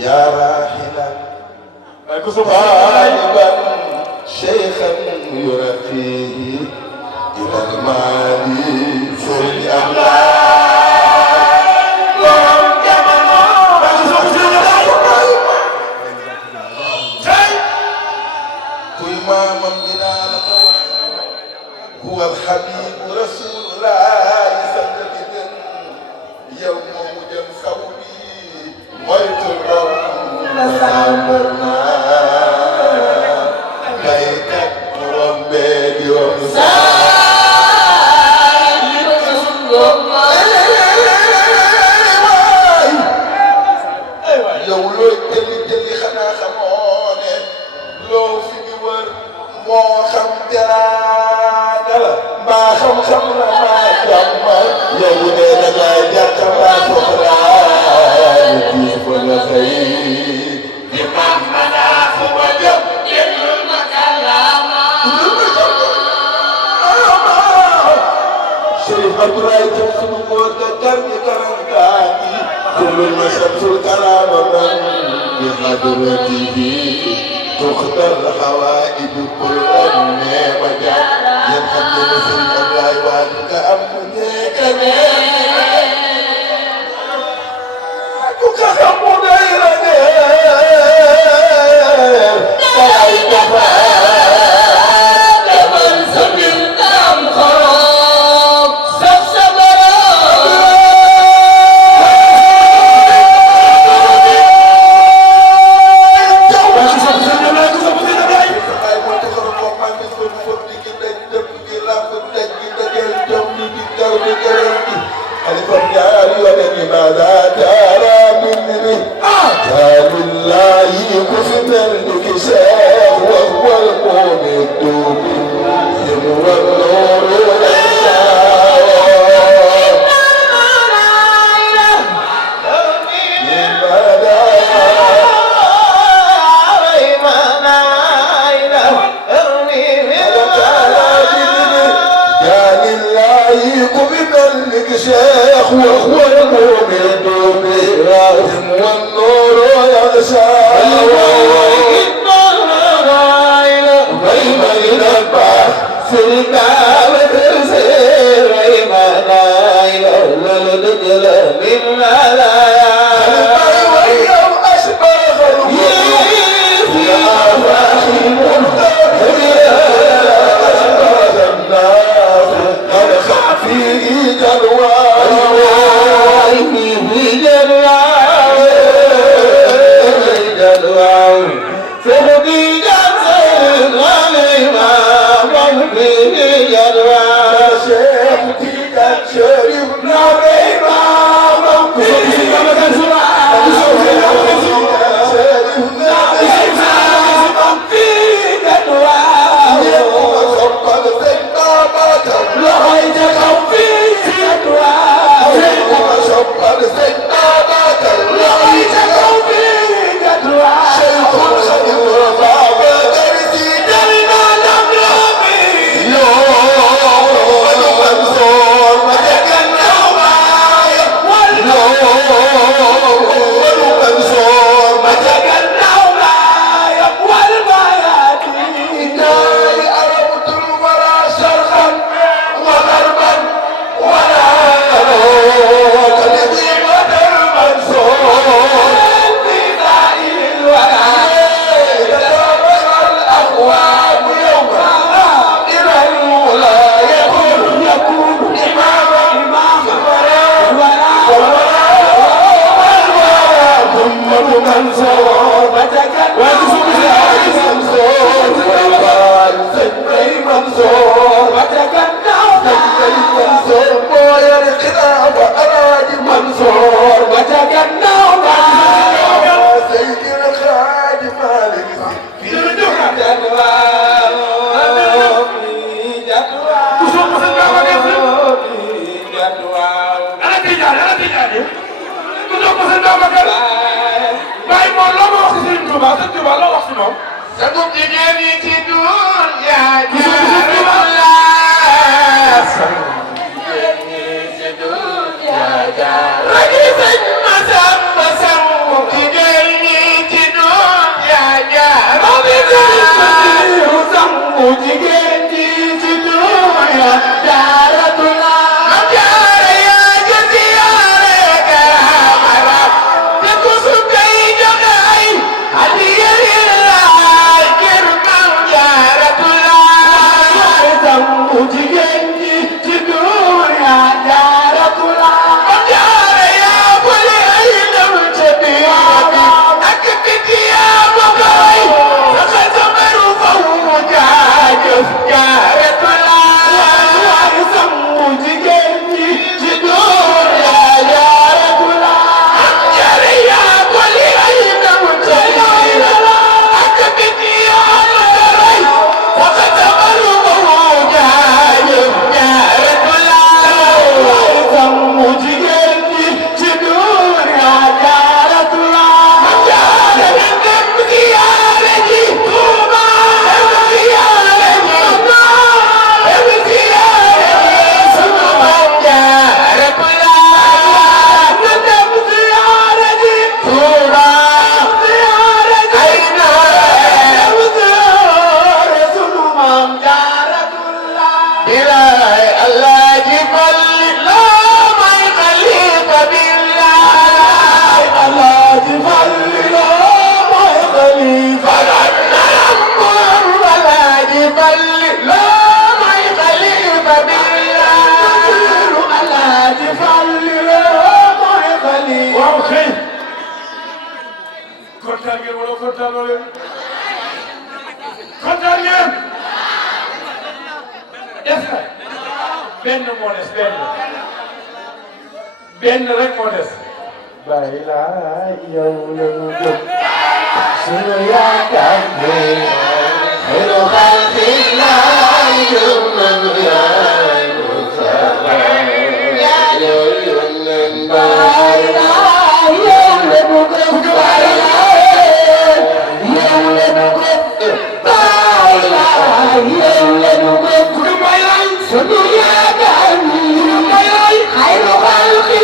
يا راحلا طالبا شيخا يرقيه إلى المالي في هو الحبيب رسول الله سنتنا يوم مجم صوبي ميت الرب نسامرنا بيتك ربي يوم yow looy tëlli xanaa xamoo ne loo fi di wër moo xam teraanga la mbaa xam-xam la maa jàmm yow de da ngay jàkka mbaa soxlaa ñu tiis ba nga xëy di man manaa fu ma jëm yëllul ma kàllaama Chérif Abdoulaye Thiaw sunu góor ga gar ñi karankaan yi kullul ma shamsul karaama man bi hadratihi tuxtar xawaa'id kullan neema jaar yéen xam ngeen ne Sëriñ Abdoulaye Wade nga am mu nekk ku ko xam mu doy la ay dafa demal sa mbir am xorom saf sa ماذا ترى مني أتى لله كفن الكساء وهو الممد بهم والنور شيخ وهو المؤمن براسم والنور يغشى بين البحر سلنا وترسل ريما نايل ولدجل من ملايا ويوم أشباه الوجود يا فاخر في جلوى في جلوى فهدي جلسل غنيمة في جلوى شيخ تيجان شريف نبيما في جلوى Lagi sen masam masam benn rek moo des. bàyyi laa yow la ñu jóg sunu yaakaar ne xëyru xalqi laa yow la ñu yaay yow yónneen bàyyi laa yow la ñu jóg bàyyi laa yow la ñu jóg bàyyi laa yow la ñu jóg sunu yaakaar ne xëyru xalqi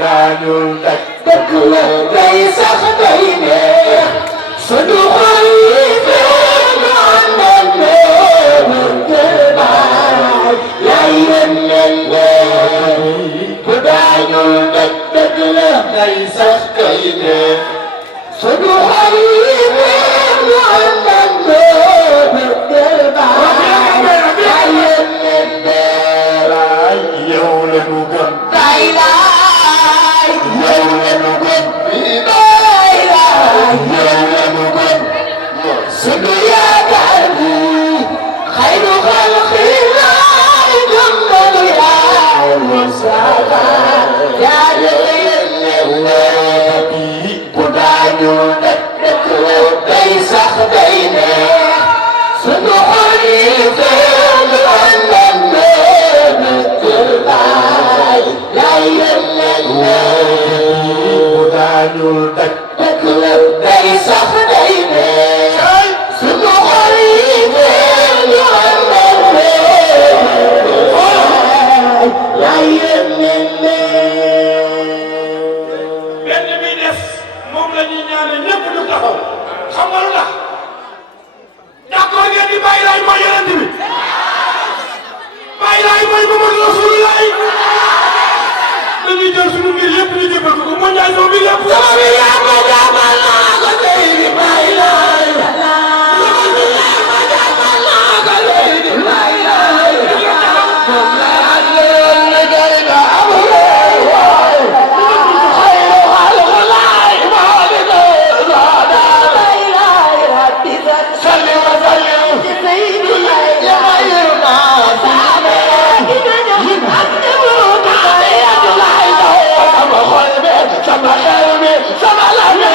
dañul dak dëkk la day sax day neex sunu xol yi feeñu àndal neex baay lay yónneen bu dañul dak dëkk la day sax day neex sunu xol yi feeñu àndal neex baay lay yónneen baay yow la nu gëm Sama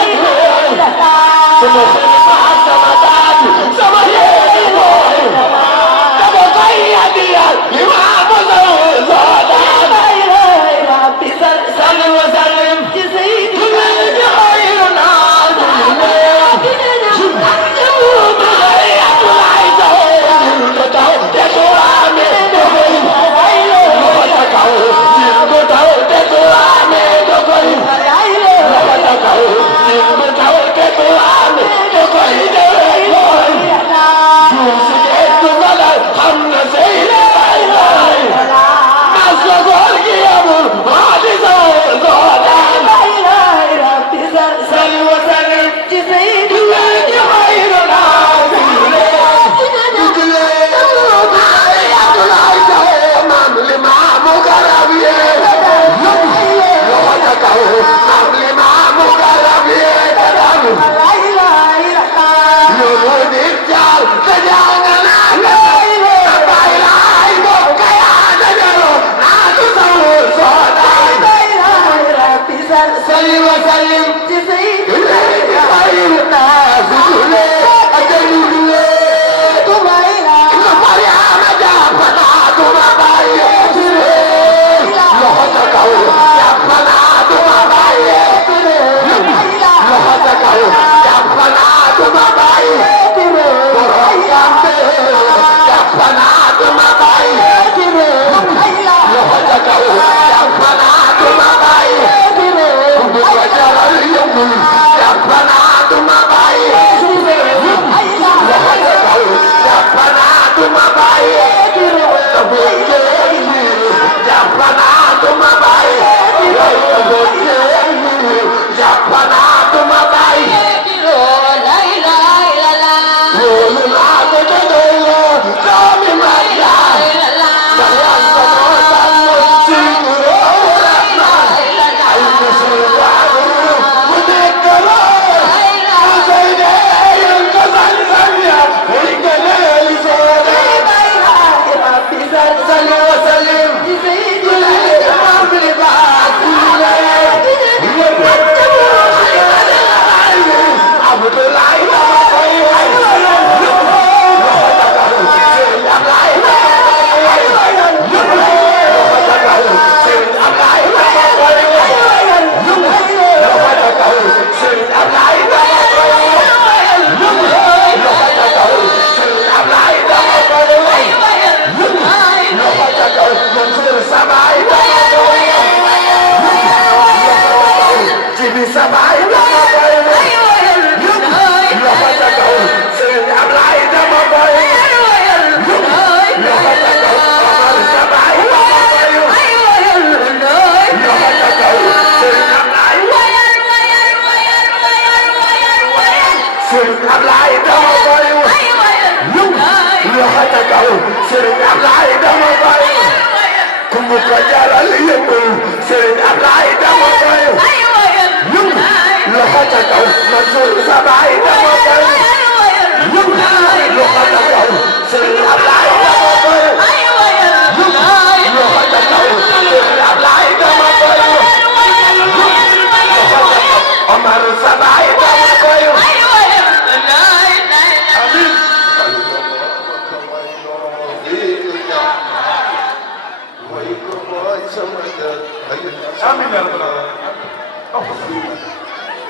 bu ko jaral yëngu Serigne Ablaye dama koy yëngu loxo ca kaw Mansour sa baay dama koy yëngu loxo ca kaw Serigne Ablaye dama koy yëngu loxo ca kaw Serigne Ablaye dama koy yëngu loxo ca kaw Omar sa baay dama koy Amin.